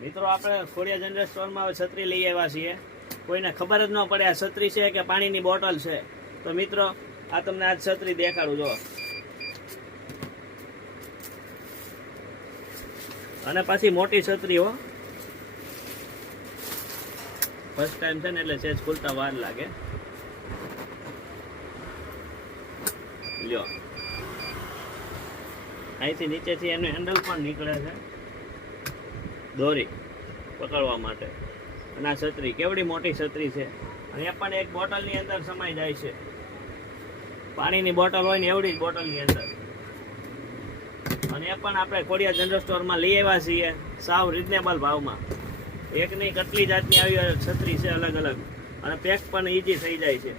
મિત્રો આપણે ખોડિયા જનરલ સ્ટોરમાં હવે છત્રી લઈ આવ્યા છીએ. કોઈને ખબર જ ન પડે આ છત્રી છે કે પાણીની બોટલ છે. તો મિત્રો આ તમને આ છત્રી દેખાડું જો. અને પાછી મોટી છત્રી હો. ફર્સ્ટ ટાઈમ છે ને એટલે સેજ ખુલતા વાર લાગે. લ્યો, અહીંથી નીચેથી એનું હેન્ડલ પણ નીકળે છે, દોરી પકડવા માટે. અને આ છત્રી કેવડી મોટી છત્રી છે, અને એ પણ એક બોટલની અંદર સમાઈ જાય છે. પાણીની બોટલ હોય ને એવડી જ બોટલની અંદર. અને એ પણ આપણે ખોડિયા જનરલ સ્ટોરમાં લઈ આવ્યા છીએ સાવ રિઝનેબલ ભાવમાં. એક નહીં કેટલી જાતની આવી છત્રી છે અલગ અલગ, અને પેક પણ ઈઝી થઈ જાય છે.